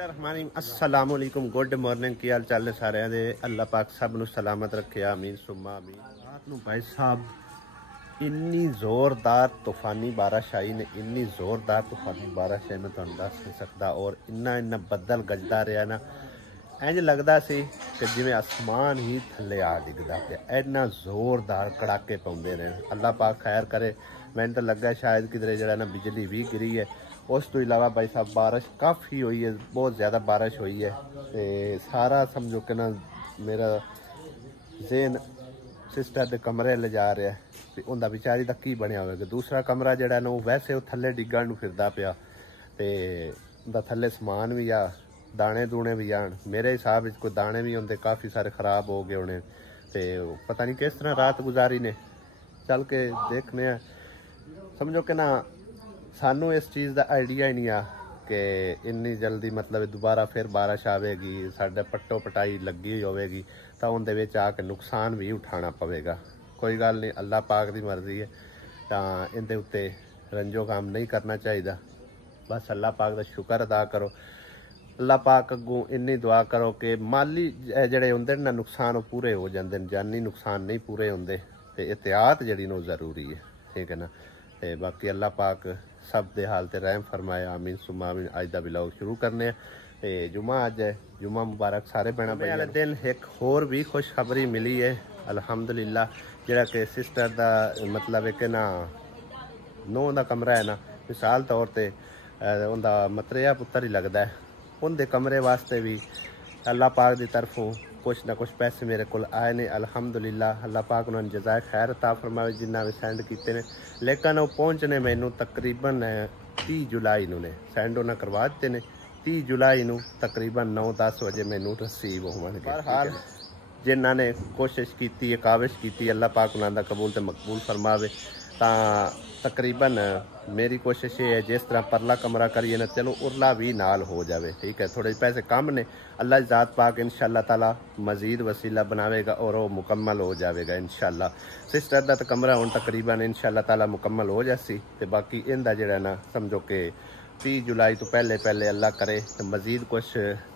अस्सलाम वालेकुम, good morning. की हाल चाल है सारे दे? अल्लाह पाक सब नू सलामत रखे, आमीन सुम्मा आमीन। रात नू भाई साहब इन्नी जोरदार तूफानी बारिश आई ने, इन्नी जोरदार तूफानी बारिश है मैं तुहानू दस नहीं सकता। और इन्ना बदल गजदा रहा ना, इंज लगता सी कि जिवें आसमान ही थले आ डिगदा पिया। इन्ना जोरदार कड़ाके पाउंदे रहे। अल्लाह पाक खैर करे। मैंने तो लगा शायद किधरे जरा ना बिजली भी गिरी है। उस तो इलावा भाई साहब बारिश काफ़ी हुई है, बहुत ज़्यादा बारिश हुई है। तो सारा समझो कि ना मेरा ज़हन सिस्टर के कमरे ले जा रहा है कि उनका बेचारी का की बनया होगा। दूसरा कमरा जड़ा ना वो वैसे वो थले डिगण नूं फिरदा पिया, तो उनका थले समान भी आ, दाने दूने भी आन। मेरे हिसाब से कोई दाने भी होंगे काफ़ी सारे ख़राब हो गए होने। तो पता नहीं किस तरह रात गुजारी ने, चल के देखने। समझो कि ना सानू इस चीज़ का आइडिया ही नहीं आ कि इन्नी जल्दी मतलब दोबारा फिर बारिश आएगी, साढ़े पट्टो पटाई लगी हुई होगी, तो उनके विच आके नुकसान भी उठाना पवेगा। कोई गल नहीं, अल्लाह पाक की मर्जी है, तो इनके उत्ते रंजो काम नहीं करना चाहिए। बस अल्लाह पाक का शुक्र अदा करो। अल्लाह पाक अगों इन्नी दुआ करो कि माली जड़े होंदे ना नुकसान वो पूरे हो जाते हैं, जानी नुकसान नहीं पूरे होंदे। तो एहतियात जड़ी नो ज़रूरी है, ठीक है ना। तो बाकी अल्लाह पाक सब दे हाल ते रहम फरमाए, आमीन सुम्मा आमीन। अज का ब्लॉग शुरू करने ते जुम्मा अज है, जुम्मा मुबारक सारे भैन भाई वाले दिन। एक होर भी खुशखबरी मिली है अलहमदुलिल्लाह। जिहड़ा कि सिस्टर का मतलब है कि ना नौ का कमरा है ना, मिसाल तौर पर उनका मतरेया पुत्र ही लगता है। उनके कमरे वास्ते भी अल्लाह पाक की तरफों कुछ ना कुछ पैसे मेरे को आए ने अलहमदुलिल्लाह। अल्लाह पाक उन्होंने जज़ाए खैर अता फरमावे जिन्ना भी सेंड किए ने। लेकिन वो पहुँचने मैनू तकरीबन 30 जुलाई ने सेंड उन्हें करवा दिते ने। 30 जुलाई तकरीबन 9-10 बजे मैनू रिसीव होवणगे। बहरहाल जिन्हों ने कोशिश की, काविश की, अल्लाह पाक उन्होंने कबूल तो मकबूल फरमावे। तकरीबन मेरी कोशिश ये है जिस तरह परला कमरा करिए ना, चलो उरला भी नाल हो जाए, ठीक है। थोड़े पैसे कम ने, अल्लाह ज़ात पाक इंशाअल्लाह ताला मज़ीद वसीला बनावेगा और वो मुकम्मल हो जाएगा इंशाअल्लाह। सिस्टर का तो कमरा हुण तकरीबन इंशाअल्लाह ताला मुकम्मल हो जासी। तो बाकी इनका जिहड़ा ना समझो कि 30 जुलाई तो पहले पहले अल्लाह करे तो मज़ीद कुछ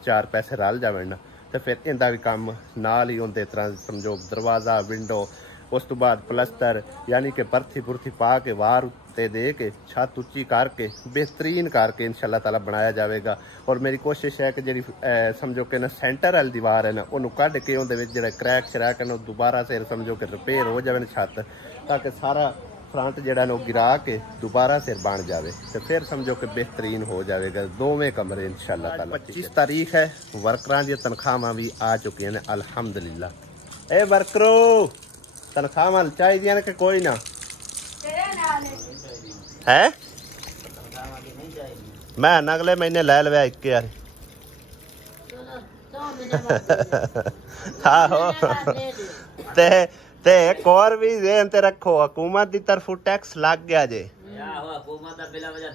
4 पैसे रल जावे ना, तो फिर इनका भी काम नाल ही उनके तरह समझो दरवाज़ा विंडो, उस तो बाद प्लस्तर यानी कि बरथी बुरथी पा के वार उत्ते दे के छत उच्ची करके बेहतरीन करके इंशाअल्लाह ताला बनाया जाएगा। और मेरी कोशिश है कि जी समझो कि ना सेंटर वाली दीवार है ना उन्होंने कढ़ के उन्हें जो क्रैक शरैक है दोबारा से समझो कि रिपेयर हो जाए छत, ताकि सारा फ्रंट जड़ा ना गिरा के दोबारा से बन जाए, तो फिर समझो कि बेहतरीन हो जाएगा दोवें कमरे इंशाअल्लाह ताला। 25 तारीख है, वर्करां दी तनख्वाहां भी आ चुकी हैं अल्हम्दुलिल्लाह। ए वर्करो तनख्वाह चाहिए कि कोई ना है? मैं अगले महीने लै लवे एक यार। आहो ते एक और भी ज़हन ते रखो, हुकूमत की तरफ टैक्स लग गया जे,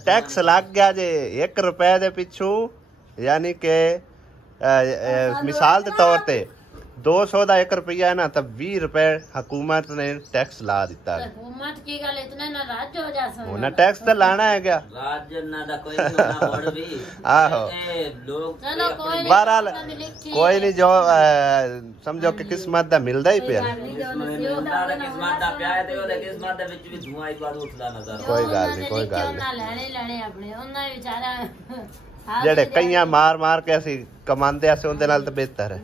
टैक्स लग गया जे 1 रुपए के पिछू, यानी कि मिसाल के तौर पर 200 का 1 रुपया है ना, तो 20 रुपए हुकूमत ने टैक्स ला दिता है। हुकूमत की गल इतना ना राज्य हो जा सकता है, टैक्स तो लाना है क्या? राज्य ना दा कोई नहीं होना बोर्ड भी। आहो लोग बहरहाल कोई नहीं, जो समझो कि किस्मत दा मिलदा ही पिया। किस्मत दा पिया है ते ओदे किस्मत दे विच भी धुआं एक बार उठदा नजर। कोई गल नहीं, कोई गल नहीं। लेने अपने उन्ना बेचारा जेड़े कईयां मार मार के असी कमांदे अस उनदे नाल तो बेहतर है।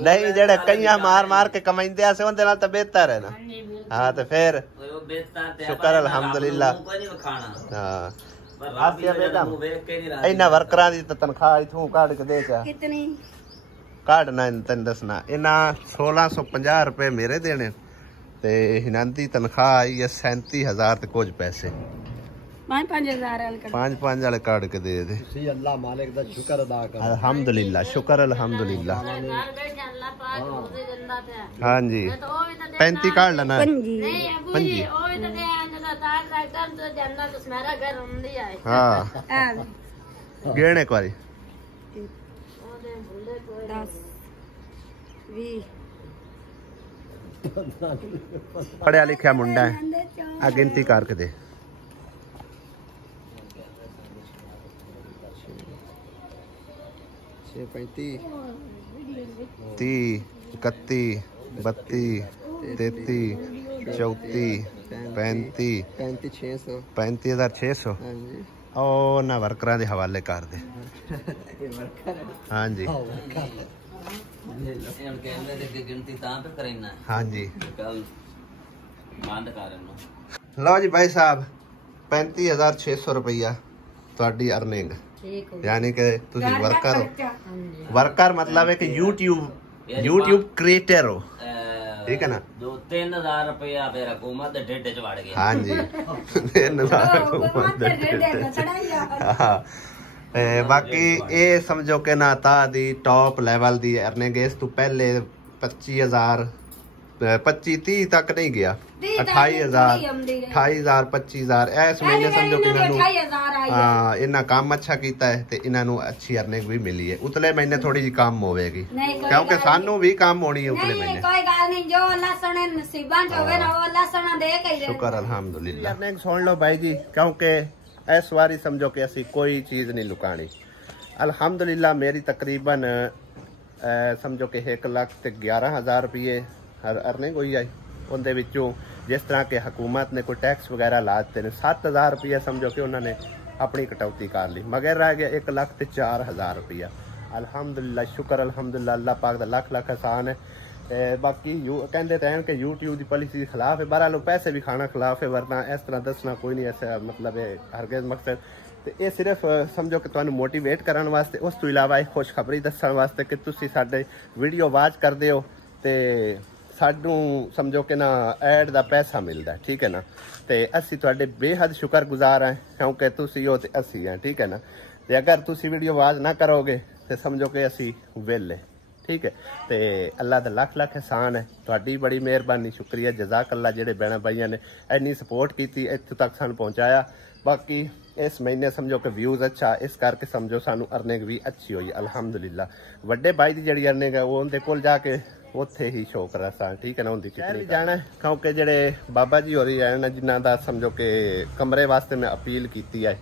नहीं जेड़े कईयां मार मार के कमांदे अस उनदे नाल तो बेहतर है ना। हाँ तो फिर शुक्र अल्हम्दुलिल्लाह। हाँ इन्हां वर्करां दी तो तनख्वाह इथों काट के दे कितनी काटना तेन दसना। इन्हां 1650 रुपए मेरे देने ते इन्हां दी तनख्वाह आई है 37,000 ते कुछ पैसे। 5-5 वाले काट के दे दे। अल्लाह मालिक दा शुक्र अदा कर अल्हम्दुलिल्लाह, शुक्र अल्हम्दुलिल्लाह। हाँ जी 35 काट लेना है। हाँ गिन एक बारी पढ़िया लिखा मुंडा है, आ गिनती करके दे। 35 30 31 32 33 34 35 600 35600 ਹਾਂਜੀ ਉਹ ਨਾ ਵਰਕਰਾਂ ਦੇ ਹਵਾਲੇ ਕਰ ਦੇ ਇਹ ਵਰਕਰ ਹਾਂਜੀ ਹੁਣ ਕਹਿੰਦੇ ਤੇ ਗਿਣਤੀ ਤਾਂ ਤੇ ਕਰਨਾ ਹਾਂਜੀ ਕੱਲ ਬੰਦ ਕਰਨ ਨੂੰ ਲਓ ਜੀ ਭਾਈ ਸਾਹਿਬ 35600 ਰੁਪਈਆ ਤੁਹਾਡੀ ਅਰਨਿੰਗ ਯਾਨੀ ਕਿ ਤੁਸੀਂ ਵਰਕਰ ਹੋ ਵਰਕਰ ਮਤਲਬ ਹੈ ਕਿ YouTube ਕ੍ਰੀਏਟਰ ਹੋ ਠੀਕ ਹੈ ਨਾ 2-3000 ਰੁਪਇਆ ਫਿਰ ਹਕੂਮਤ ਦੇ ਢਿੱਡ ਚ ਵੜ ਗਿਆ ਹਾਂਜੀ 3000 ਹਕੂਮਤ ਦੇ ਹਾਂ ਬਾਕੀ ਇਹ ਸਮਝੋ ਕਿ ਨਾ ਤਾਂ ਦੀ ਟੌਪ ਲੈਵਲ ਦੀ ਅਰਨਿੰਗ ਇਸ ਤੋਂ ਪਹਿਲੇ 25000 25-30 ਤੱਕ ਨਹੀਂ ਗਿਆ 28000 25000 ਇਸ ਮਹੀਨੇ ਸਮਝੋ ਕਿ ਇਹਨਾਂ ਨੂੰ ਹਾਂ ਇਹਨਾਂ ਕੰਮ ਅੱਛਾ ਕੀਤਾ ਹੈ ਤੇ ਇਹਨਾਂ ਨੂੰ ਅੱਛੀ ਅਰਨਿੰਗ ਵੀ ਮਿਲੀ ਹੈ ਉਤਲੇ ਮਹੀਨੇ ਥੋੜੀ ਜਿਹੀ ਕੰਮ ਹੋਵੇਗੀ ਕਿਉਂਕਿ ਸਾਨੂੰ ਵੀ ਕੰਮ ਹੋਣੀ ਹੈ ਉਤਲੇ ਮਹੀਨੇ ਕੋਈ ਗੱਲ ਨਹੀਂ ਜੋ ਅੱਲਾਹ ਸਣੇ ਨਸੀਬਾਂ ਚ ਹੋਵੇ ਨਾ ਉਹ ਅੱਲਾਹ ਸਣਾ ਦੇ ਕੇ ਸ਼ੁਕਰ ਅਲਹਮਦੁਲਿਲਾ ਅਰਨਿੰਗ ਸੁਣ ਲਓ ਭਾਈ ਜੀ ਕਿਉਂਕਿ ਇਸ ਵਾਰੀ ਸਮਝੋ ਕਿ ਅਸੀਂ ਕੋਈ ਚੀਜ਼ ਨਹੀਂ ਲੁਕਾਣੀ ਅਲਹਮਦੁਲਿਲਾ ਮੇਰੀ ਤਕਰੀਬਨ ਸਮਝੋ ਕਿ 1,11,000 ਰੁਪਏ ਅਰਨਿੰਗ ਹੋਈ ਹੈ ਉਹਦੇ ਵਿੱਚੋਂ ਜਿਸ ਤਰ੍ਹਾਂ ਕਿ ਹਕੂਮਤ ਨੇ ਕੋਈ ਟੈਕਸ ਵਗੈਰਾ ਲਾ ਦਿੱਤੇ ਨੇ 7,000 ਰੁਪਏ ਸਮਝੋ ਕਿ ਉਹਨਾਂ ਨੇ ਆਪਣੀ ਕਟੌਤੀ ਕਰ ਲਈ ਮਗਰ ਰਹਿ ਗਿਆ 1,04,000 ਰੁਪਇਆ ਅਲਹਮਦੁਲਿਲਾ ਸ਼ੁਕਰ ਅਲਹਮਦੁਲਿਲਾ ਅੱਲਾਹ ਪਾਕ ਦਾ ਲੱਖ ਲੱਖ ਆਸਾਨ ਹੈ ਬਾਕੀ ਕਹਿੰਦੇ ਤਾਂ ਕਿ YouTube ਦੀ ਪਾਲਿਸੀ ਦੇ ਖਿਲਾਫ ਹੈ ਬਹਰਾਲ ਪੈਸੇ ਵੀ ਖਾਣਾ ਖਿਲਾਫ ਹੈ ਵਰਨਾ ਇਸ ਤਰ੍ਹਾਂ ਦੱਸਣਾ ਕੋਈ ਨਹੀਂ ਐਸਾ ਮਤਲਬ ਹੈ ਹਰਗਿਜ਼ ਮਕਸਦ ਤੇ ਇਹ ਸਿਰਫ ਸਮਝੋ ਕਿ ਤੁਹਾਨੂੰ ਮੋਟੀਵੇਟ ਕਰਨ ਵਾਸਤੇ ਉਸ ਤੋਂ ਇਲਾਵਾ ਇਹ ਖੁਸ਼ਖਬਰੀ ਦੱਸਣ ਵਾਸਤੇ ਕਿ ਤੁਸੀਂ ਸਾਡੇ ਵੀਡੀਓ ਵਾਚ ਕਰਦੇ ਹੋ ਤੇ ਸਾਨੂੰ ਸਮਝੋ ਕਿ ਨਾ ਐਡ ਦਾ ਪੈਸਾ ਮਿਲਦਾ ਠੀਕ ਹੈ ਨਾ ਤੇ ਅਸੀਂ ਤੁਹਾਡੇ ਬੇਹੱਦ ਸ਼ੁਕਰਗੁਜ਼ਾਰ ਹਾਂ ਕਿਉਂਕਿ ਤੁਸੀਂ ਹੋ ਤੇ ਅਸੀਂ ਹਾਂ ਠੀਕ ਹੈ ਨਾ ਤੇ ਅਗਰ ਤੁਸੀਂ ਵੀਡੀਓ ਵਾਚ ਨਾ ਕਰੋਗੇ ਤੇ ਸਮਝੋ ਕਿ ਅਸੀਂ ਵਿਹਲੇ ਠੀਕ ਹੈ ਤੇ ਅੱਲਾ ਦਾ ਲੱਖ ਲੱਖ ਇਹਸਾਨ ਹੈ ਤੁਹਾਡੀ ਬੜੀ ਮਿਹਰਬਾਨੀ ਸ਼ੁਕਰੀਆ ਜਜ਼ਾਕ ਅੱਲਾ ਜਿਹੜੇ ਭੈਣਾਂ ਭਾਈਆਂ ਨੇ ਇੰਨੀ ਸਪੋਰਟ ਕੀਤੀ ਇੱਥੋਂ ਤੱਕ ਸਾਨੂੰ ਪਹੁੰਚਾਇਆ ਬਾਕੀ ਇਸ ਮਹੀਨੇ ਸਮਝੋ ਕਿ ਵਿਊਜ਼ ਅੱਛਾ ਇਸ ਕਰਕੇ ਸਮਝੋ ਸਾਨੂੰ ਅਰਨਿੰਗ ਵੀ ਅੱਛੀ ਹੋਈ ਅਲਹਮਦੁਲਿਲਾ ਵੱਡੇ ਭਾਈ ਦੀ ਜਿਹੜੀ ਅਰਨਿੰਗ ਹੈ ਉਹ ਉਹਦੇ ਕੋਲ ਜਾ ਕੇ ਉੱਥੇ ਹੀ ਸ਼ੋਅ ਕਰਾ ਸਾਂ ਠੀਕ ਹੈ ਨਾ ਹੁੰਦੀ ਕਿਤੇ ਜਾਣਾ ਕਿਉਂਕਿ ਜਿਹੜੇ ਬਾਬਾ ਜੀ ਹੋ ਰਹੀ ਹੈ ਜਿਨ੍ਹਾਂ ਦਾ ਸਮਝੋ ਕਿ ਕਮਰੇ ਵਾਸਤੇ ਮੈਂ ਅਪੀਲ ਕੀਤੀ ਹੈ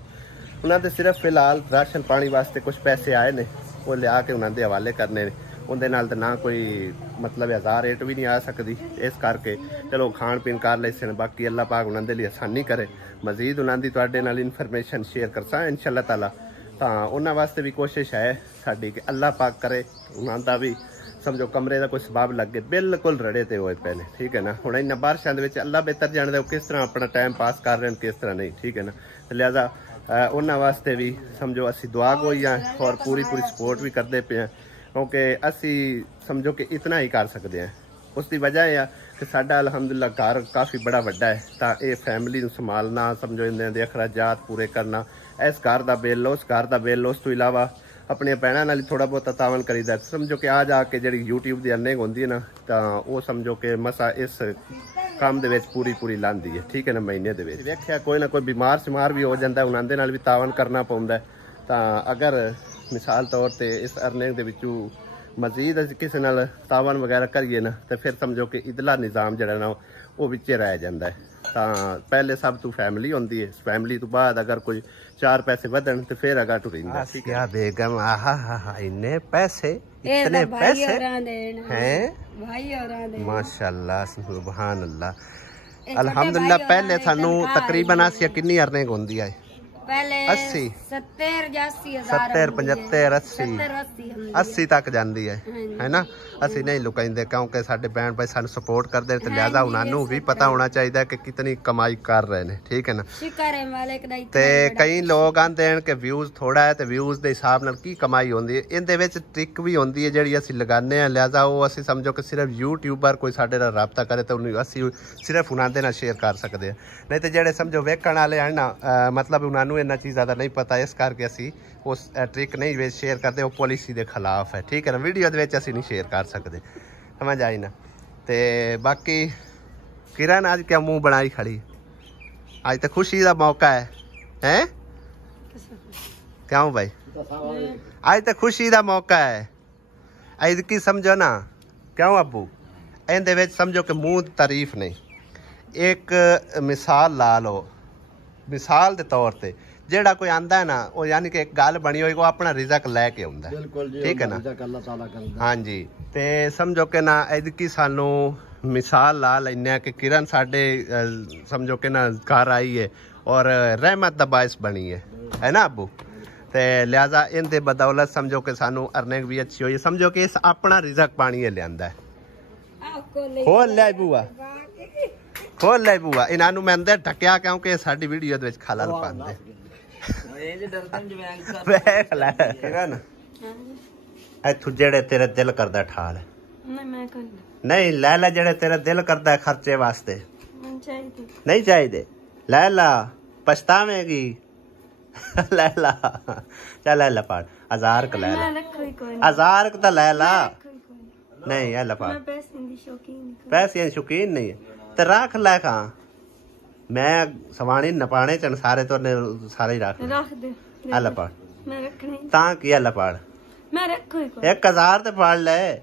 ਉਹਨਾਂ ਦੇ ਸਿਰਫ ਫਿਲਹਾਲ ਰਾਸ਼ਨ ਪਾਣੀ ਵਾਸਤੇ ਕੁਝ ਪੈਸੇ ਆਏ ਨੇ ਉਹ ਲਿਆ ਕੇ ਉਹਨਾਂ ਦੇ ਹਵਾਲੇ ਕਰਨੇ ਨੇ ਉਹਦੇ ਨਾਲ ਤਾਂ ਨਾ ਕੋਈ ਮਤਲਬ 1000 ਰੇਟ ਵੀ ਨਹੀਂ ਆ ਸਕਦੀ ਇਸ ਕਰਕੇ ਚਲੋ ਖਾਣ ਪੀਣ ਕਰ ਲੈ ਸਨ ਬਾਕੀ ਅੱਲਾਹ ਪਾਕ ਉਹਨਾਂ ਦੇ ਲਈ ਆਸਾਨੀ ਕਰੇ ਮਜ਼ੀਦ ਉਹਨਾਂ ਦੀ ਤੁਹਾਡੇ ਨਾਲ ਇਨਫੋਰਮੇਸ਼ਨ ਸ਼ੇਅਰ ਕਰਸਾਂ ਇਨਸ਼ਾਅੱਲਾ ਤਾਲਾ ਤਾਂ ਉਹਨਾਂ ਵਾਸਤੇ ਵੀ ਕੋਸ਼ਿਸ਼ ਹੈ ਸਾਡੀ ਕਿ ਅੱਲਾਹ ਪਾਕ ਕਰੇ ਉਹਨਾਂ ਦਾ ਵੀ ਸਮਝੋ ਕਮਰੇ ਦਾ ਕੋਈ ਸਬਾਬ ਲੱਗੇ ਬਿਲਕੁਲ ਰੜੇ ਤੇ ਹੋਏ ਪਏ ਨੇ ਠੀਕ ਹੈ ਨਾ ਹੁਣ ਇਹਨਾਂ ਬਾਰਿਸ਼ਾਂ ਦੇ ਵਿੱਚ ਅੱਲਾਹ ਬਿਹਤਰ ਜਾਣਦਾ ਉਹ ਕਿਸ ਤਰ੍ਹਾਂ ਆਪਣਾ ਟਾਈਮ ਪਾਸ ਕਰ ਰਹੇ ਨੇ ਕਿਸ ਤਰ੍ਹਾਂ ਨਹੀਂ ਠੀਕ ਹੈ ਨਾ ਤੇ ਲਿਹਾਜ਼ਾ ਉਹਨਾਂ ਵਾਸਤੇ ਵੀ ਸਮਝੋ ਅਸੀਂ ਦੁਆ ਗੋਈ ਹਾਂ ਔਰ ਪੂਰੀ ਸਪੋਰਟ ਵੀ ਕਰਦੇ ਪਏ ਹਾਂ ਕਿਉਂਕਿ ਅਸੀਂ ਸਮਝੋ ਕਿ ਇਤਨਾ ਹੀ ਕਰ ਸਕਦੇ ਹਾਂ ਉਸ ਦੀ ਵਜ੍ਹਾ ਇਹ ਆ ਕਿ ਸਾਡਾ ਅਲਹਮਦੁਲਿਲਾ ਘਰ ਕਾਫੀ ਬੜਾ ਵੱਡਾ ਹੈ ਤਾਂ ਇਹ ਫੈਮਿਲੀ ਨੂੰ ਸੰਭਾਲਣਾ ਸਮਝੋ ਇਹਨਾਂ ਦੇ ਅਖਰਾਜਾਤ ਪੂਰੇ ਕਰਨਾ ਇਸ ਘਰ ਦਾ ਬਿੱਲ ਉਸ ਘਰ ਦਾ ਬਿੱਲ ਉਸ ਤੋਂ ਇਲਾਵਾ ਆਪਣੀਆਂ ਭੈਣਾਂ ਨਾਲ ਥੋੜਾ ਬਹੁਤ ਤਾਵਨ ਕਰੀਦਾ ਸਮਝੋ ਕਿ ਆ ਜਾ ਕੇ ਜਿਹੜੀ YouTube ਦੀ ਅਰਨਿੰਗ ਹੁੰਦੀ ਹੈ ਨਾ ਤਾਂ ਉਹ ਸਮਝੋ ਕਿ ਮਸਾ ਇਸ ਕੰਮ ਦੇ ਵਿੱਚ ਪੂਰੀ ਲਾਂਦੀ ਹੈ ਠੀਕ ਹੈ ਨਾ ਮਹੀਨੇ ਦੇ ਵਿੱਚ ਵੇਖਿਆ ਕੋਈ ਨਾ ਕੋਈ ਬਿਮਾਰ ਵੀ ਹੋ ਜਾਂਦਾ ਉਹਨਾਂ ਦੇ ਨਾਲ ਵੀ ਤਾਵਨ ਕਰਨਾ ਪੈਂਦਾ ਤਾਂ ਅਗਰ ਮਿਸਾਲ ਤੌਰ ਤੇ ਇਸ ਅਰਨਿੰਗ ਦੇ ਵਿੱਚੋਂ ਮਜ਼ੀਦ ਅਸੀਂ ਕਿਸੇ ਨਾਲ ਤਾਵਨ ਵਗੈਰਾ ਕਰੀਏ ਨਾ ਤੇ ਫਿਰ ਸਮਝੋ ਕਿ ਇਦਲਾ ਨਿਜ਼ਾਮ ਜਿਹੜਾ ਨਾ ਉਹ ਵਿੱਚੇ ਰਹਿ ਜਾਂਦਾ ਹੈ ਤਾਂ ਪਹਿਲੇ ਸਭ ਤੋਂ ਫੈਮਿਲੀ ਹੁੰਦੀ ਹੈ ਫੈਮਿਲੀ ਤੋਂ ਬਾਅਦ ਅਗਰ ਕੋਈ 4 ਪੈਸੇ ਵਧਣ ਤੇ ਫਿਰ ਅਗਾ ਟੁਰਿੰਦਾ ਠੀਕ ਹੈ ਬੇਗਮ ਆਹਾ ਇੰਨੇ ਪੈਸੇ ਇਤਨੇ ਪੈਸੇ हैं भाई और माशाल्लाह सुभान अल्लाह अल्हम्दुलिल्लाह पहले सानू तकरीबन आसिया कितनी अर्निंग होंदी है पहले 80 70 या 80,000 70 75 80 तक जाती है ना ਅਸੀਂ ਨਹੀਂ ਲੁਕਾਈਂਦੇ ਕਿਉਂਕਿ ਸਾਡੇ ਭੈਣ ਭਾਈ ਸਾਨੂੰ ਸਪੋਰਟ ਕਰਦੇ ਤੇ ਲਿਹਾਜ਼ਾ ਉਹਨਾਂ ਨੂੰ ਵੀ ਪਤਾ ਹੋਣਾ ਚਾਹੀਦਾ ਕਿ ਕਿਤਨੀ ਕਮਾਈ ਕਰ ਰਹੇ ਨੇ ਠੀਕ ਹੈ ਨਾ ਸ਼ੁਕਰ ਹੈ ਮਾਲਕ ਦਾ ਤੇ ਕਈ ਲੋਕ ਆਂਦੇ ਹਨ ਕਿ ਵਿਊਜ਼ ਥੋੜਾ ਹੈ ਤੇ ਵਿਊਜ਼ ਦੇ ਹਿਸਾਬ ਨਾਲ ਕੀ ਕਮਾਈ ਹੁੰਦੀ ਹੈ ਇਹਦੇ ਵਿੱਚ ਟ੍ਰਿਕ ਵੀ ਹੁੰਦੀ ਹੈ ਜਿਹੜੀ ਅਸੀਂ ਲਗਾਉਂਦੇ ਹਾਂ ਲਿਹਾਜ਼ਾ ਉਹ ਅਸੀਂ ਸਮਝੋ ਕਿ ਸਿਰਫ ਯੂਟਿਊਬਰ ਕੋਈ ਸਾਡੇ ਨਾਲ ਰਾਬਤਾ ਕਰੇ ਤਾਂ ਉਹਨੂੰ ਅਸੀਂ ਸਿਰਫ ਉਹਨਾਂ ਦੇ ਨਾਲ ਸ਼ੇਅਰ ਕਰ ਸਕਦੇ ਹਾਂ ਨਹੀਂ ਤੇ ਜਿਹੜੇ ਸਮਝੋ ਵੇਖਣ ਵਾਲੇ ਹਨ ਨਾ ਮਤਲਬ ਉਹਨਾਂ ਨੂੰ ਇਹਨਾਂ ਚੀਜ਼ਾਂ ਦਾ ਨਹੀਂ ਪਤਾ ਇਸ ਕਰਕੇ ਅਸੀਂ ਉਸ ਟ੍ਰਿਕ ਨਹੀਂ ਵਿੱਚ ਸ਼ੇਅਰ ਕਰਦੇ ਉਹ ਪਾਲਿਸੀ ਦੇ ਖਿਲਾਫ ਹੈ ਠੀਕ ਹੈ ਨਾ ਵੀਡੀਓ ਦੇ ਵਿੱਚ ਅਸੀਂ ਨਹੀਂ ਸ਼ੇਅਰ ਕਰ ਸਕਦੇ ਸਮਝ ਆਈ ਨਾ ਤੇ ਬਾਕੀ ਕਿਰਨ ਅੱਜ ਕਿਆ ਮੂੰਹ ਬਣਾਈ ਖੜੀ ਅੱਜ ਤਾਂ ਖੁਸ਼ੀ ਦਾ ਮੌਕਾ ਹੈ ਕਿਉਂ ਭਾਈ ਅੱਜ ਤਾਂ ਖੁਸ਼ੀ ਦਾ ਮੌਕਾ ਹੈ ਅੱਜ ਕੀ ਸਮਝੋ ਨਾ ਕਿਉਂ ਅੱਬੂ ਇਹਦੇ ਵਿੱਚ ਸਮਝੋ ਕਿ ਮੂੰਹ ਤਾਰੀਫ ਨਹੀਂ ਇੱਕ ਮਿਸਾਲ ਲਾ ਲਓ ਮਿਸਾਲ ਦੇ ਤੌਰ ਤੇ ਜਿਹੜਾ ਕੋਈ ਆਂਦਾ ਹੈ ਨਾ ਉਹ ਯਾਨੀ ਕਿ ਇੱਕ ਗੱਲ ਬਣੀ ਹੋਈ ਕੋ ਆਪਣਾ ਰਿਜ਼ਕ ਲੈ ਕੇ ਆਉਂਦਾ बिल्कुल जी ठीक है ना रिज़्क़ अल्लाह ताला करदा ਹਾਂਜੀ ਤੇ ਸਮਝੋ ਕਿ ਨਾ ਐਦਕੀ ਸਾਨੂੰ ਮਿਸਾਲ ਲਾ ਲੈਨੇ ਕਿ ਕਿਰਨ ਸਾਡੇ ਸਮਝੋ ਕਿ ਨਾ ਘਰ ਆਈ ਹੈ ਔਰ ਰਹਿਮਤ ਦਾ ਬਾਇਸ ਬਣੀ ਹੈ ਨਾ ਅੱਬੂ ਤੇ ਲਿਆਜ਼ਾ ਇਹਦੇ ਬਦੌਲਤ ਸਮਝੋ ਕਿ ਸਾਨੂੰ ਅਰਨਿੰਗ ਵੀ ਅੱਛੀ ਹੋਈ ਸਮਝੋ ਕਿ ਇਸ ਆਪਣਾ ਰਿਜ਼ਕ ਪਾਣੀ ਲਿਆਂਦਾ ਹੈ ਖੋਲ ਲੈ ਬੂਆ ਖੋਲ ਲੈ ਬੂਆ ਇਹਨਾਂ ਨੂੰ ਮੈਂ ਅੰਦਰ ਢੱਕਿਆ ਕਿਉਂਕਿ ਸਾਡੀ ਵੀਡੀਓ ਦੇ ਵਿੱਚ ਖਲਲ ਪਾਉਂਦੇ ਇਹ ਜੇ ਡਰਦਨ ਜਵੈਂਗ ਕਰ ਵੇਖ ਲੈ ਕਿਰਨ ਇੱਥੋਂ ਜਿਹੜੇ ਤੇਰਾ ਦਿਲ ਕਰਦਾ ਠਾਲ ਨਹੀਂ ਮੈਂ ਕਰ ਨਹੀਂ ਲੈ ਲੈ ਜਿਹੜੇ ਤੇਰਾ ਦਿਲ ਕਰਦਾ ਖਰਚੇ ਵਾਸਤੇ ਮੈਂ ਚਾਹੀਦੀ ਨਹੀਂ ਚਾਹੀਦੇ ਲੈ ਲਾ ਪਛਤਾਵੇਂਗੀ ਲੈ ਲਾ ਚੱਲ ਲੈ ਲਾ ਪਾੜ 1000 ਕ ਲੈ ਲਾ ਮੈਂ ਰੱਖੋ ਹੀ ਕੋਈ 1000 ਕ ਤਾਂ ਲੈ ਲਾ ਕੋਈ ਨਹੀਂ ਇਹ ਲੈ ਪਾੜ ਮੈਂ ਪੈਸੇ ਦੀ ਸ਼ੌਕੀਨ ਪੈਸੇ ਸ਼ੌਕੀਨ ਨਹੀਂ ਤੇ ਰੱਖ ਲੈ ਖਾਂ ਮੈਂ ਸਵਾਣੀ ਨਪਾਣੇ ਚ ਸਾਰੇ ਤੋਂ ਸਾਰੇ ਹੀ ਰੱਖ ਰੱਖ ਦੇ ਆ ਲੈ ਪਾੜ ਮੈਂ ਰੱਖਣੀ ਤਾਂ ਕੀ ਲੈ ਪਾੜ ਮੈਂ ਰੱਖੋ ਹੀ ਕੋਈ 1000 ਤੇ ਪਾੜ ਲੈ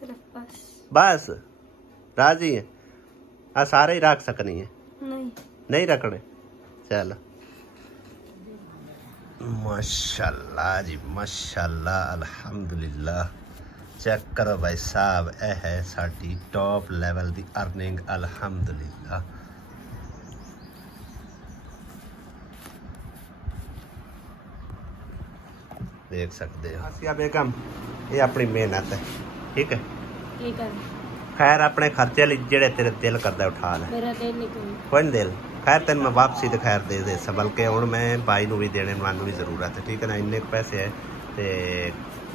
ਸਿਰਫ ਬਸ ਰਾਜੀ ਹੈ ਆ ਸਾਰੇ ਹੀ ਰੱਖ ਸਕਣੀ ਹੈ ਨਹੀਂ नहीं रखने चल माशाल्लाह जी माशाल्लाह अल्हम्दुलिल्लाह चेक करो भाई साहब यह है साडी टॉप लेवल दी अर्निंग अल्हम्दुलिल्लाह देख सकते हो आसिया बेगम ये अपनी मेहनत है ठीक है ठीक है खैर अपने खर्चे लिए जेड़े तेरे दिल करदा उठा ले मेरा दिल नहीं कोई कोई नहीं दिल खैर तेन मैं वापसी तो खैर दे दे बल्कि हूँ मैं भाई नू भी देने मानू भी जरूरत है ठीक है ना इन्ने पैसे है ते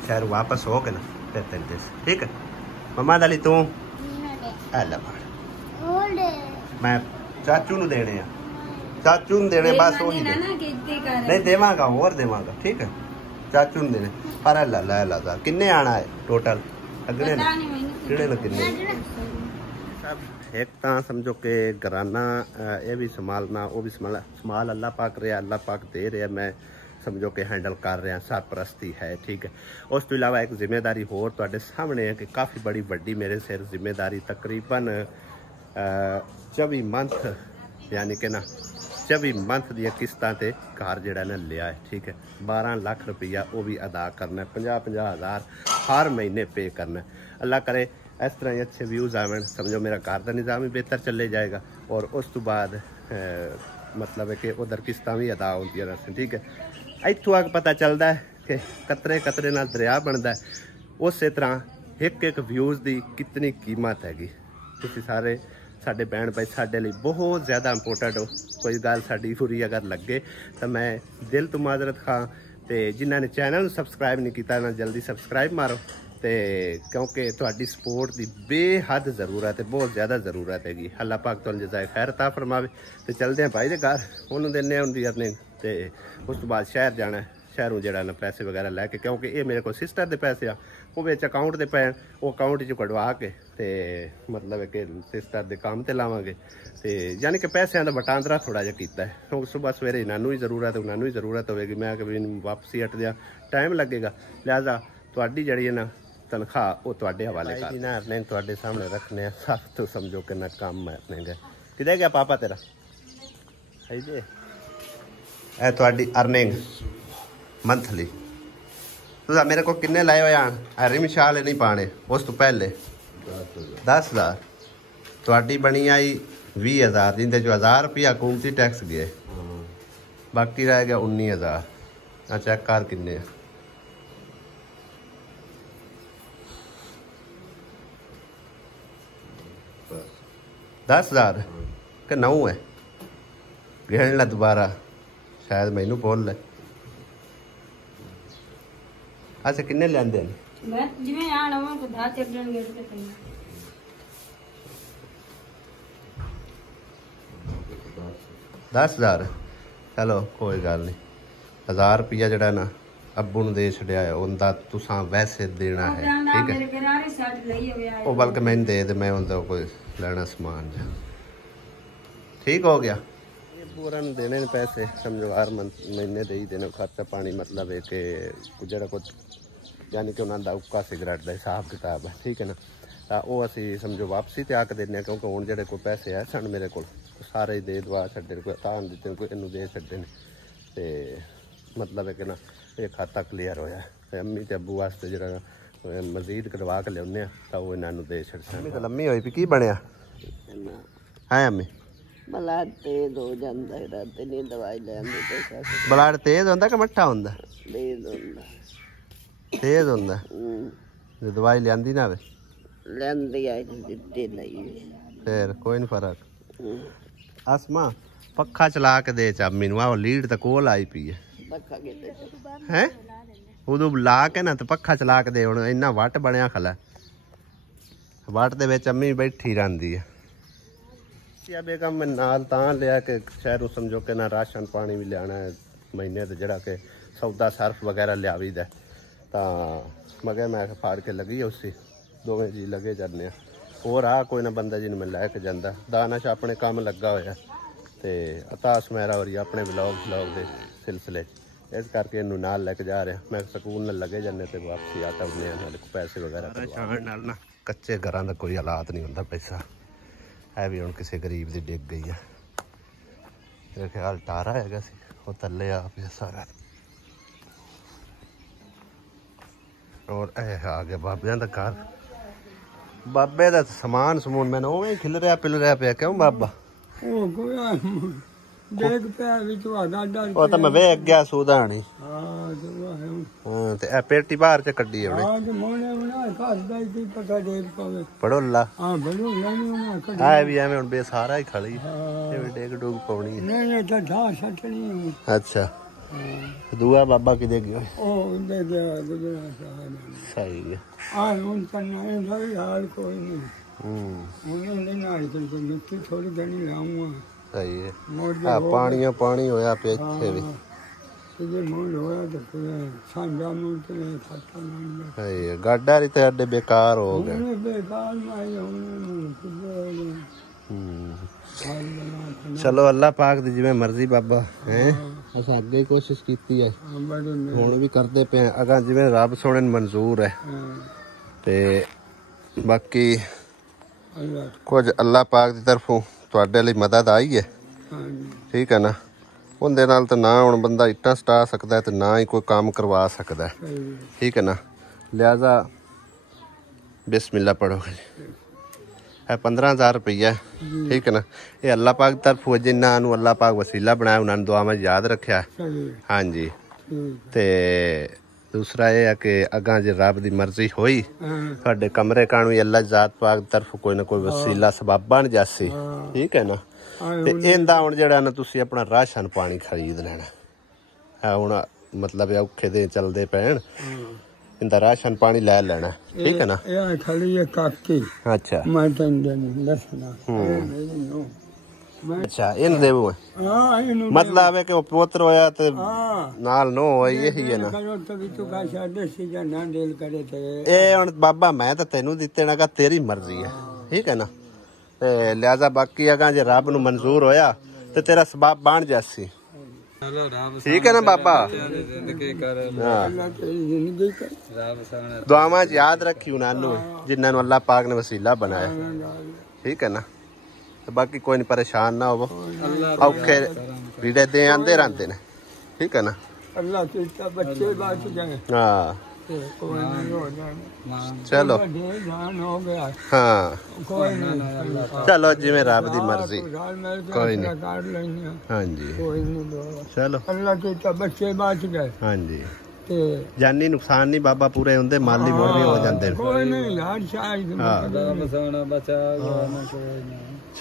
खैर वापस हो के ना फिर तेन दे ठीक है मम्मा दली तू मैं चाचू नू देने चाचू नू देने बस वही दे नहीं देवांगा और देवांगा ठीक है चाचू नू देने पर ला किन्ने आना है टोटल अगले किड़े ना किन्ने एक तो समझो कि घराना ये भी संभालना वो भी संभाल अल्लाह पाक रहा अल्लाह पाक दे रहा मैं समझो कि हैंडल कर रहा सरपरस्ती है ठीक है उस तो इलावा एक जिम्मेदारी होर तुहाडे सामने है कि काफ़ी बड़ी वड्डी मेरे सिर जिम्मेदारी तकरीबन 24 मंथ यानी कि ना 24 मंथ दी किस्तां ते घर जिहड़ा ना लिया है ठीक है 12 लाख रुपया वो भी अदा करना है 50-50 हज़ार हर महीने पे करना है अल्लाह करे इस तरह ही अच्छे व्यूज़ आवन समझो मेरा घर का निज़ाम ही बेहतर चले जाएगा और उस तो बाद मतलब है कि उधर किस्तां भी अदा होंदियां रहन ठीक है इत्थों आके पता चलता है कि कतरे कतरे नाल दरिया बनता है उस तरह एक व्यूज़ की कितनी कीमत हैगी तुसीं सारे साडे भैन भाई साडे लिए बहुत ज़्यादा इंपोर्टेंट हो कोई गल साडी बुरी अगर लगे तो मैं दिल तो माजरत खां ते जिन्होंने चैनल सबसक्राइब नहीं किया ना जल्दी सबसक्राइब मारो ते क्योंकि तुहाडी सपोर्ट की बेहद जरूरत है बहुत ज़्यादा जरूरत हैगी अल्लाह पाक तुहानू जज़ाए खैर अता फरमावे तो चलते हैं भाई दे घर उन्होंने देने उनकी अर्निंग ते उस तो बाद शहर जाना है शहरों जरा ना पैसे वगैरह लैके क्योंकि ये मेरे को सिस्टर के पैसे आ वो बिच अकाउंट दे पैन वो अकाउंट च कढवा के ते मतलब है कि सिस्टर के काम ते लावांगे ते यानी कि पैसों का वटांदरा थोड़ा जिहा कीता है क्योंकि सुबह सवेरे इन्हों ही जरूरत है उन्होंने ही जरूरत होगी मैं कि वापसी हटदिया टाइम लगेगा लिहाजा तुहाडी जिहड़ी है ना तनख्वाह वो तुहाडे हवाले कर ना अर्निंग तुहाडे सामने रखने सब तो समझो कि ना काम है अर्निंग किधर गया पापा तेरा है जी ए तुहाडी अर्निंग मंथली तुझा मेरे को किन्ने लाए हुए आन हरी मिशाल नहीं पाने उस तो पहले 10,000 तुहाडी बनी आई 20,000 जिंदे जो 1000 रुपया हुकूमती टैक्स गए बाकी रह गया 19,000 चेक कर किन्ने 10,000 कि 9 है गिन ला दोबारा शायद मैनू बोल ले अच्छा किन्ने लेंदे ने जिवें आना वो खुदा चढ़न गेट पे कहीं 10,000 चलो कोई गल नहीं 1000 रुपया जड़ा ना अब्बू नूं दे छड़िया है उनका तुसां वैसे देना है ठीक है वो बल्कि मैंने दे दे मैं उनका कोई लेना समान जा ठीक हो गया ये पूरा देने पैसे समझो हर महीने दे ही देने खर्चा पानी मतलब है कि जरा कुछ यानी कि उन्होंने उक्का सिगरेट का हिसाब किताब है ठीक है ना तो वो असी समझो वापसी ते आके देने क्योंकि हुण जेडे कोई पैसे है सन मेरे को सारे ही दे दवा छड्डे कोई तान दिते कोई इनू दे छड्डे ने ਤੇ ਮਤਲਬ ਹੈ ਕਿ ਨਾ ਇਹ ਖਾਤਾ ਕਲੀਅਰ ਹੋਇਆ ਤੇ ਅੰਮੀ ਤੇ ਅੱਬੂ ਵਾਸਤੇ ਜਿਹੜਾ ਮਜ਼ੀਦ ਕਰਵਾ ਕੇ ਲਿਆਉਂਦੇ ਆ ਤਾਂ ਉਹ ਇਹਨਾਂ ਨੂੰ ਦੇ ਛੱਡਣ। ਤਾਂ ਲੰਮੀ ਹੋਈ ਵੀ ਕੀ ਬਣਿਆ ਹੈ ਅੰਮੀ? ਬਲੱਡ ਤੇਜ਼ ਹੋ ਜਾਂਦਾ ਹੈ, ਰਾਤ ਨਹੀਂ ਦਵਾਈ ਲੈਂਦੇ ਤੇ ਬਲੱਡ ਤੇਜ਼ ਹੁੰਦਾ ਕਿ ਮੱਠਾ ਹੁੰਦਾ? ਤੇਜ਼ ਹੁੰਦਾ। ਤੇਜ਼ ਹੁੰਦਾ ਜੇ ਦਵਾਈ ਲਿਆਂਦੀ ਨਾ ਵੇ ਲੈਂਦੀ ਆਈ ਦਿੱਤੀ ਨਹੀਂ ਫਿਰ ਕੋਈ ਨਹੀਂ ਫਰਕ। ਆਸਮਾ ਪੱਖਾ ਚਲਾ ਕੇ ਦੇ ਚਾਮੀ ਨੂੰ, ਆਹ ਲੀਡ ਤਾਂ ਕੋਲ ਆਈ ਪਈ ਹੈ ਪੱਖਾ ਕਿਤੇ ਹੈ ਉਦੋਂ ਲਾ ਕੇ ਨਾ ਤੇ ਪੱਖਾ ਚਲਾ ਕੇ ਦੇ। ਹੁਣ ਇੰਨਾ ਵੱਟ ਬਣਿਆ ਖਲਾ, ਵੱਟ ਦੇ ਵਿੱਚ ਅੰਮੀ ਬੈਠੀ ਰਹਿੰਦੀ ਹੈ। ਬੇਗਮ ਮੈਂ ਨਾਲ ਤਾਂ ਲਿਆ ਕਿ ਸ਼ਹਿਰੋਂ ਸਮਝੋ ਕਿ ਨਾ ਰਾਸ਼ਨ ਪਾਣੀ ਵੀ ਲਿਆਣਾ ਹੈ ਮਹੀਨੇ ਤੇ ਜਿਹੜਾ ਕਿ ਸੌਦਾ ਸਰਫ ਵਗੈਰਾ ਲਿਆਵੀਦਾ ਤਾਂ ਮਗਰ ਮੈਂ ਫਾੜ ਕੇ ਲੱਗੀ ਉਸੇ ਦੋਵੇਂ ਜੀ ਲੱਗੇ ਜਾਂਦੇ ਆ। ਹੋਰ ਆ ਕੋਈ ਨਾ ਬੰਦਾ ਜਿਹਨੂੰ ਮੈਂ ਲੈ ਕੇ ਜਾਂਦਾ ਦਾਨਸ਼ ਆਪਣੇ ਕੰਮ ਲੱਗਾ ਹੋਇਆ ਤੇ ਅਤਾਸ਼ ਮਹਿਰਾ ਹੋਰੀ ਆਪਣੇ ਵਲੌਗ ਦੇ ਸਿਲਸਿਲੇ 'ਚ ਇਸ ਕਰਕੇ ਇਹਨੂੰ ਨਾਲ ਲੈ ਕੇ ਜਾ ਰਿਹਾ। ਮੈਂ ਸਕੂਲ ਨਾਲ ਲੱਗੇ ਜਾਂਦੇ ਤੇ ਵਾਪਸੀ ਆ ਟਾਉਂਦੇ ਆ ਨਾਲੇ ਪੈਸੇ ਵਗੈਰਾ ਸ਼ਾਨ ਨਾਲ ਨਾ। ਕੱਚੇ ਘਰਾਂ ਦਾ ਕੋਈ ਹਾਲਾਤ ਨਹੀਂ ਹੁੰਦਾ ਪੈਸਾ ਹੈ ਵੀ ਹੁਣ ਕਿਸੇ ਗਰੀਬ ਦੀ ਡਿੱਗ ਗਈ ਆ। ਮੇਰੇ ਖਿਆਲ ਟਾਰਾ ਹੈਗਾ ਸੀ ਉਹ ਥੱਲੇ ਆ ਪਿਆ ਸਾਰਾ। ਔਰ ਇਹ ਆ ਗਿਆ ਬਾਬਿਆਂ ਦਾ ਘਰ। ਬਾਬੇ ਦਾ ਸਮਾਨ ਸਮੂਨ ਮੈਨੂੰ ਉਵੇਂ ਖਿਲ ਰਿਹਾ ਪਿਲ ਰਿਹਾ ਪਿਆ। ਕਿਉਂ ਬਾਬਾ? ਉਹ ਕੋਈ ਡੇਗ ਪਿਆ ਵਿੱਚ ਵਾਗਾ ਉਹ ਤਾਂ ਮੈਂ ਵੇਖ ਗਿਆ ਸੂਦਾਣੀ। ਹਾਂ ਤੇ ਇਹ ਪੇਟੀ ਬਾਹਰ ਚ ਕੱਢੀ ਉਹਨੇ। ਹਾਂ ਤੇ ਮੋਨੇ ਬਣਾ ਖਾਸਦਾ ਕੀ ਪਤਾ ਡੇਗ ਪਵੇ ਪੜੋਲਾ ਹਾਂ ਬੜੋ ਨਹੀਂ ਉਹਨਾਂ ਕੱਢ ਆ ਵੀ ਐਵੇਂ ਹੁਣ ਬੇਸਾਰਾ ਹੀ ਖੜੀ ਇਹ ਵੀ ਡੇਗ ਡੂਗ ਪਾਉਣੀ ਹੈ। ਨਹੀਂ ਤਾਂ ਢਾ ਛੱਟਣੀ। ਅੱਛਾ ਦੂਆ ਬਾਬਾ ਕਿਦੇ ਗਿਆ? ਉਹ ਦੇ ਗਿਆ ਗੁਜਰਾ ਸਾਹਿਬ। ਸਹੀ ਹੈ। ਆ ਹੁਣ ਕਰਨਾ ਇਹਦਾ ਵੀ ਹਾਲ ਕੋਈ ਨਹੀਂ। ਉਹਨੇ ਨਹੀਂ ਨਾਲ ਤੇ ਮਿੱਟੀ ਥੋੜੀ ਦੇਣੀ ਲਾਉਂਗਾ। ਸਹੀ ਹੈ। ਆ ਪਾਣੀ ਹੋਇਆ ਪਿਆ ਇੱਥੇ ਵੀ। ਜੇ ਮੋੜ ਹੋਇਆ ਤਾਂ ਫਿਰ ਸਾਂਝਾ ਮੋੜ ਤੇ ਫੱਟਾ ਨਾ। ਸਹੀ ਹੈ। ਗਾਡਾ ਰੀ ਤੇ ਅੱਡੇ ਬੇਕਾਰ ਹੋ ਗਏ। ਬੇਕਾਰ ਮਾਈ ਹੁਣ ਕਿੱਥੇ ਚਲੋ ਅੱਲਾ ਪਾਕ ਦੀ ਜਿਵੇਂ ਮਰਜ਼ੀ ਬਾਬਾ ਹੈ। ਅਸੀਂ ਅੱਗੇ ਕੋਸ਼ਿਸ਼ ਕੀਤੀ ਹੈ ਹੁਣ ਵੀ ਕਰਦੇ ਪਏ ਅਗਾਂ ਜਿਵੇਂ ਰੱਬ ਸੋਹਣੇ ਨੂੰ ਮਨਜ਼ੂਰ ਹੈ ਤੇ ਬਾਕੀ ਕੁਝ ਅੱਲਾ ਪਾਕ ਦੀ ਤਰਫੋਂ ਤੁਹਾਡੇ ਲਈ ਮਦਦ ਆਈ ਹੈ। ਠੀਕ ਹੈ ਨਾ। ਉਹਦੇ ਨਾਲ ਤਾਂ ਨਾ ਹੁਣ ਬੰਦਾ ਇੱਟਾਂ ਸਟਾ ਸਕਦਾ ਤੇ ਨਾ ਹੀ ਕੋਈ ਕੰਮ ਕਰਵਾ ਸਕਦਾ। ਠੀਕ ਹੈ ਨਾ। ਲਿਹਾਜ਼ਾ ਬਿਸਮਿल्लाह ਪੜੋਗੇ। ਇਹ 15,000 ਰੁਪਈਆ। ਠੀਕ ਹੈ ਨਾ। ਇਹ ਅੱਲਾ ਪਾਕ ਦੀ ਤਰਫੋਂ ਜਿਨ੍ਹਾਂ ਨੂੰ ਅੱਲਾ ਪਾਕ ਵਸੀਲਾ ਬਣਾਇਆ ਉਹਨਾਂ ਨੂੰ ਦੁਆਵਾਂ ਯਾਦ ਰੱਖਿਆ। ਹਾਂਜੀ ਤੇ ਦੂਸਰਾ ਇਹ ਹੈ ਕਿ ਅਗਾਂ ਜੇ ਰੱਬ ਦੀ ਮਰਜ਼ੀ ਹੋਈ ਤੁਹਾਡੇ ਕਮਰੇ ਕਾਣ ਵੀ ਅੱਲਾ ਜ਼ਾਤ ਪਾਕ ਦੀ ਤਰਫੋਂ ਕੋਈ ਨਾ ਕੋਈ ਵਸੀਲਾ ਸਬਬ ਬਣ ਜਾਸੀ। ਠੀਕ ਹੈ ਨਾ। ਤੇ ਇਹਦਾ ਹੁਣ ਜਿਹੜਾ ਨਾ ਤੁਸੀਂ ਆਪਣਾ ਰਾਸ਼ਨ ਪਾਣੀ ਖਰੀਦ ਲੈਣਾ ਹੁਣ ਮਤਲਬ ਔਖੇ ਦੇ ਚੱਲਦੇ ਪੈਣ ਇਹਦਾ ਰਾਸ਼ਨ ਪਾਣੀ ਲੈ ਲੈਣਾ। ਠੀਕ ਹੈ ਨਾ। ਇਹ ਖਾਲੀ ਕਾਕੀ। ਅੱਛਾ ਮੈਂ ਤੈਨੂੰ ਦੱਸਣਾ। ਅੱਛਾ ਇਹਨੂੰ ਦੇਵੋ। ਹਾਂ ਇਹਨੂੰ ਮਤਲਬ ਹੈ ਕਿ ਉਹ ਪੁੱਤਰ ਹੋਇਆ ਤੇ ਨਾਲ ਨੋ ਹੋਈ ਇਹੀ ਹੈ ਨਾ। ਇਹ ਹੁਣ ਬਾਬਾ ਮੈਂ ਤਾਂ ਤੈਨੂੰ ਦਿੱਤੇ ਨਾ ਕਾ ਤੇਰੀ ਮਰਜ਼ੀ ਹੈ। ਠੀਕ ਹੈ ਨਾ। ਤੇ ਲਿਹਾਜ਼ਾ ਬਾਕੀ ਅਗਾਂ ਜੇ ਰੱਬ ਨੂੰ ਮਨਜ਼ੂਰ ਹੋਇਆ ਤੇ ਤੇਰਾ ਸਬਬ ਬਣ ਜਾਸੀ। ਠੀਕ ਹੈ ਨਾ ਬਾਬਾ। ਦੁਆਵਾਂ ਚ ਯਾਦ ਰੱਖੀ ਉਹਨਾਂ ਨੂੰ ਜਿਨ੍ਹਾਂ ਨੂੰ ਅੱਲਾਹ ਪਾਕ ਨੇ ਵਸੀਲਾ ਬਣਾਇਆ। ਠੀਕ ਹੈ ਨਾ। ਤੇ ਬਾਕੀ ਕੋਈ ਨੀ ਪਰੇਸ਼ਾਨ ਨਾ ਹੋਵੋ ਔਖੇ ਵੀੜੇ ਦੇ ਆਂਦੇ ਰਹਿੰਦੇ ਨੇ। ਠੀਕ ਹੈ ਨਾ। ਅੱਲਾਹ ਕੀਤਾ ਬੱਚੇ ਬਚ ਗਏ। ਹਾਂ ਕੋਈ ਨਹੀਂ ਹੋ ਜਾਣਾ। ਚਲੋ ਹੋ ਗਿਆ। ਹਾਂ ਕੋਈ ਨਹੀਂ ਚਲੋ ਜਿਵੇਂ ਰੱਬ ਦੀ ਮਰਜ਼ੀ। ਕੋਈ ਨਹੀਂ ਹਾਂਜੀ ਕੋਈ ਨਹੀਂ ਚਲੋ ਅੱਲਾਹ ਕੀਤਾ ਬੱਚੇ ਬਚ ਗਏ। ਹਾਂਜੀ ਤੇ ਜਾਨੀ ਨੁਕਸਾਨ ਨਹੀਂ ਬਾਬਾ ਪੂਰੇ ਹੁੰਦੇ ਮਾਲੀ ਮੋੜ ਵੀ ਹੋ ਜਾਂਦੇ ਨੇ। ਕੋਈ ਨਹੀਂ ਹਰ ਸ਼ਾਇਦ ਬਸਾਉਣਾ ਬਚਾ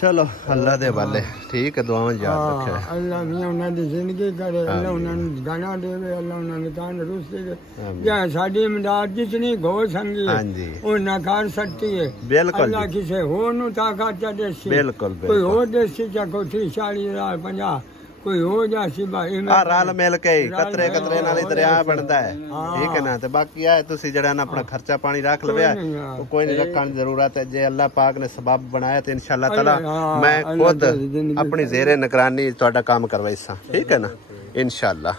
ਚਲੋ ਅੱਲਾ ਦੇ ਹਵਾਲੇ। ਠੀਕ ਹੈ ਦੁਆਵਾਂ ਯਾਦ ਰੱਖੇ। ਅੱਲਾ ਵੀ ਉਹਨਾਂ ਦੀ ਜ਼ਿੰਦਗੀ ਕਰੇ। ਅੱਲਾ ਉਹਨਾਂ ਨੂੰ ਗਾਣਾ ਦੇਵੇ। ਅੱਲਾ ਉਹਨਾਂ ਨੂੰ ਤੰਦਰੁਸਤ ਦੇਵੇ। ਜਾਂ ਸਾਡੀ ਇਮਦਾਦ ਜਿਤਨੀ ਹੋ ਸੰਗੀ ਹਾਂਜੀ ਉਹ ਨਾ ਕਰ ਸਕਤੀ ਹੈ। ਬਿਲਕੁਲ ਅੱਲਾ ਕਿਸੇ ਹੋਰ ਨੂੰ ਤਾਕਤ ਦੇ ਸੀ। ਬਿਲਕੁਲ ਕੋਈ ਹੋਰ ਦੇਸੀ ਜਾਂ ਕੋਈ 30-40 50 ਕੋਈ ਹੋ ਜਾਸੀ ਭਾਈ ਆ ਰਲ ਮਿਲ ਕੇ ਕਤਰੇ ਕਤਰੇ ਨਾਲ ਹੀ ਦਰਿਆ ਬਣਦਾ ਹੈ। ਠੀਕ ਹੈ ਨਾ। ਤੇ ਬਾਕੀ ਆ ਤੁਸੀਂ ਜਿਹੜਾ ਨਾ ਆਪਣਾ ਖਰਚਾ ਪਾਣੀ ਰੱਖ ਲਵਿਆ ਉਹ ਕੋਈ ਨਹੀਂ ਰੱਖਣ ਦੀ ਜ਼ਰੂਰਤ ਹੈ। ਜੇ ਅੱਲਾਹ ਪਾਕ ਨੇ ਸਬਬ ਬਣਾਇਆ ਤੇ ਇਨਸ਼ਾਅੱਲਾ ਤਾਲਾ ਮੈਂ ਖੁਦ ਆਪਣੀ ਜ਼ੇਰੇ ਨਿਗਰਾਨੀ ਤੁਹਾਡਾ ਕੰਮ ਕਰਵਾਈਸਾਂ। ਠੀਕ ਹੈ ਨਾ ਇਨਸ਼ਾਅੱਲਾ।